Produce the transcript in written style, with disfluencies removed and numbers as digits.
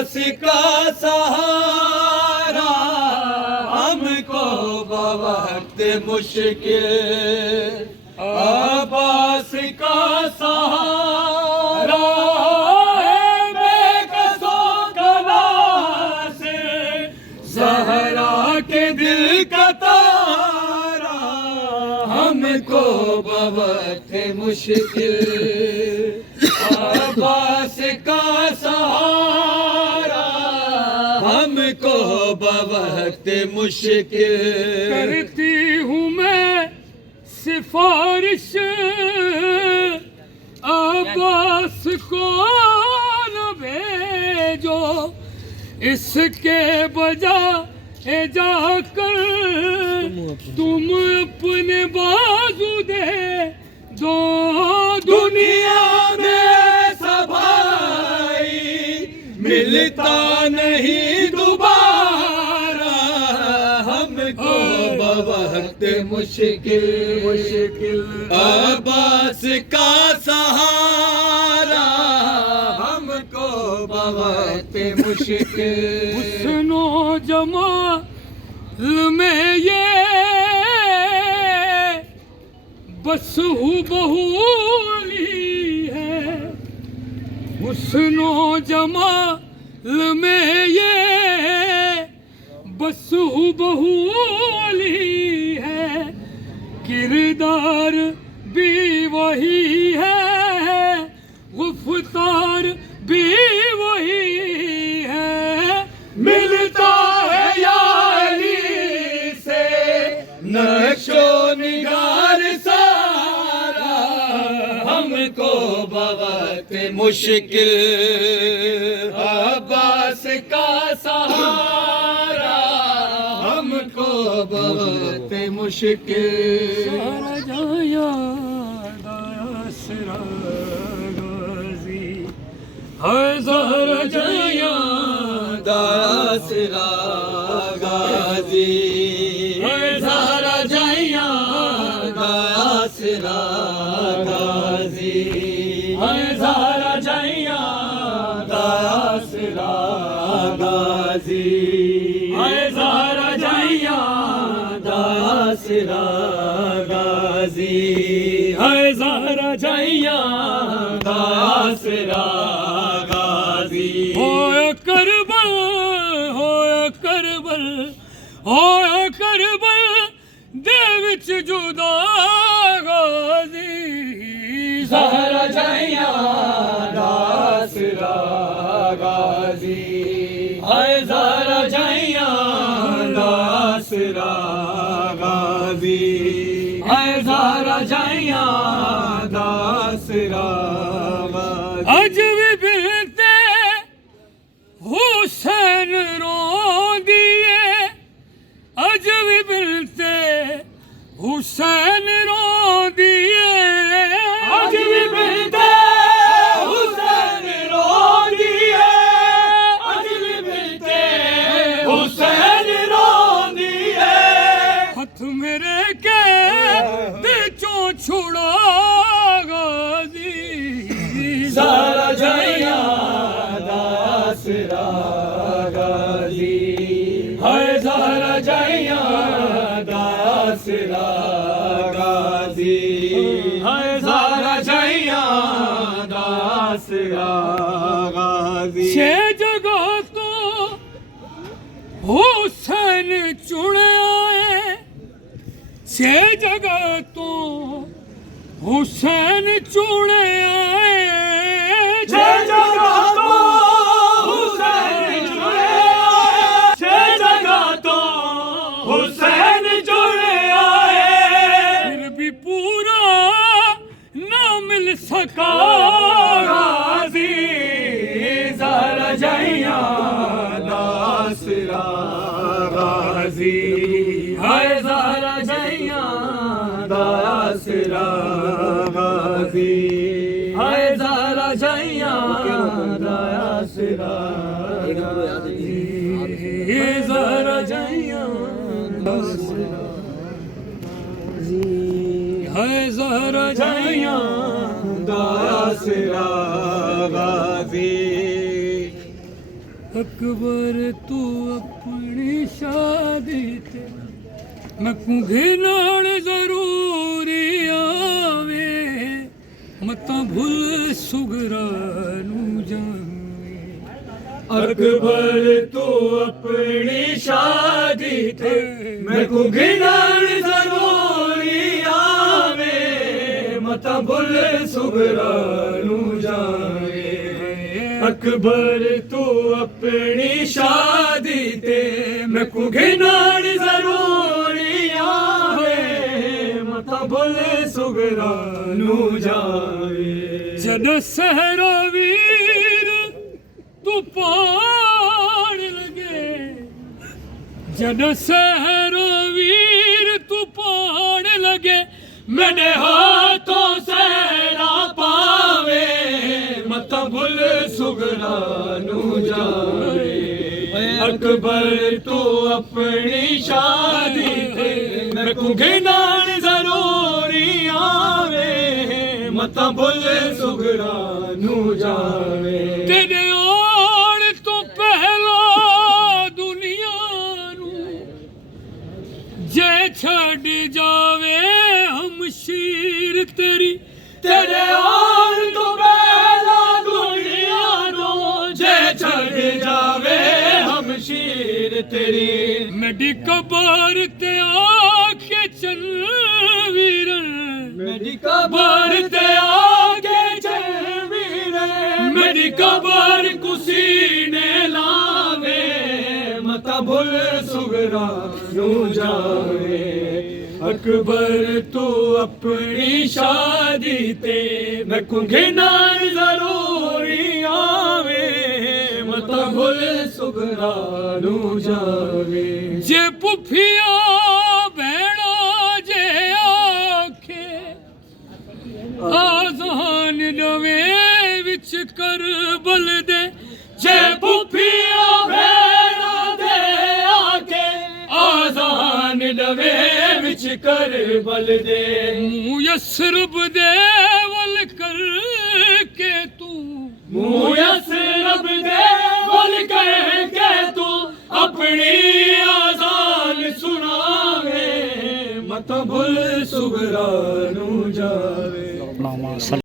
अब्बास का सहारा हमको बवक्त मुश्किल, अब्बास का सहारा बेकसों का वासिल, ज़हरा के दिल का तारा हमको बवक्त मुश्किल, अब्बास का सहारा हमको बवक्त मुश्किल। करती हूँ मैं सिफारिश अब्बास को न भेजो, इसके बजाय जाकर तुम अपने बाजू दे दो। दुनिया में सभाई मिलता नहीं दोबारा, हमको बवक्त मुश्किल, अब्बास का सहारा हमको बवक्त मुश्किल। हुस्नो जमाल में ये बस बहुली है, हुस्नो जमाल में ये बस बहुली है, किरदार भी वही है, गुफ्तार भी वही है। मिलता है यारी से नक्शो निगार सारा, हमको बवक्त मुश्किल, अब्बास का सहारा हमको बवक्त मुश्किल। सारा जाया दासरा गाजी है, ज़हरा जाया दासरा गाजी है, ज़हरा जाया दासरा गाजी है, ज़हरा जाया दासरा गाजी है, ज़हरा जाया दासरा गाजी है, ज़हरा जाया दासरा गाजी। होए करबल, होए करबल, होए करबल दे विच जुदा गाजी, ज़हरा जाया दासरा गाजी है, ज़हरा जाया दासरा गाजी है, ज़हरा जाया दासरा गाजी। अज भी बिलते हुसैन रो दिए, अज भी बिलते हुसैन रो दिए, आज भी मिलते हुसैन रो दिए, आज भी मिलते हुसैन रो दिए। हथ मेरे के दिचो छुड़ा गाजी, ज़हरा जाया दासरा गाजी है, ज़हरा जाया दासरा गाजी है, ज़हरा जाया दासरा गाजी। छे जगह तो हुसैन चुने आए, छे जगह तो हुसैन चुने आए, छह जगह तो हुसैन जुड़े आए, छह जगह तो हुसैन जुड़े आए। फिर भी पूरा न मिल सका गाजी ज़हरा जाया दासरा गाजी है, ज़हरा जाया दासरा गाजी है, ज़हरा जाया दासरा गाजी ज़हरा जाया दासरा है, ज़हरा जाया दासरा गाजी अकबर तू अपनी शादी ते मैं कुंगे नाल जरूरी आवे मत भूल सुगरा नू जावे अकबर तू अपनी शादी थे मैं को घिनाण जरूरी आवे मत भुल सुगरा नू जावे अकबर तू अपनी शादी ते मैं को घिनाण जरूरी आवे मत भुल सुगरा नू जावे जद सहरा वीर तू पाण लगे जद सहरा वीर तू पाण लगे मेरे हाथों से ना पावे मत भुल सुगरा नू जावे अकबर तू अपनी शादी थे मैं को घिनाण जरूरी आवे मत भुल सुगरा नू जावे तेरे आण तो पहला दुनिया नू जे छड़ जावे हमशीर तेरी तेरे आन तो पहला दुनिया नो जे छड़ जावे हमशीर तेरी मेरी कबर ते आके चल वीरन मेरी कबर ते आके चल वीरे मेरी कबर कुसी ने लावे मत भुल सुगरा नू जावे अकबर तू अपनी शादी ते मैं को घिनाण जरूरी आवे मत भुल सुगरा नू जावे जे पुफिया भेड़ा जे आखे आजान डवे विच कर बल दे जे पुफिया भेड़ा दे आके आजान लवे विच कर बल दे मुँह यसरब दे वल कर के तू मुँह यसरब दे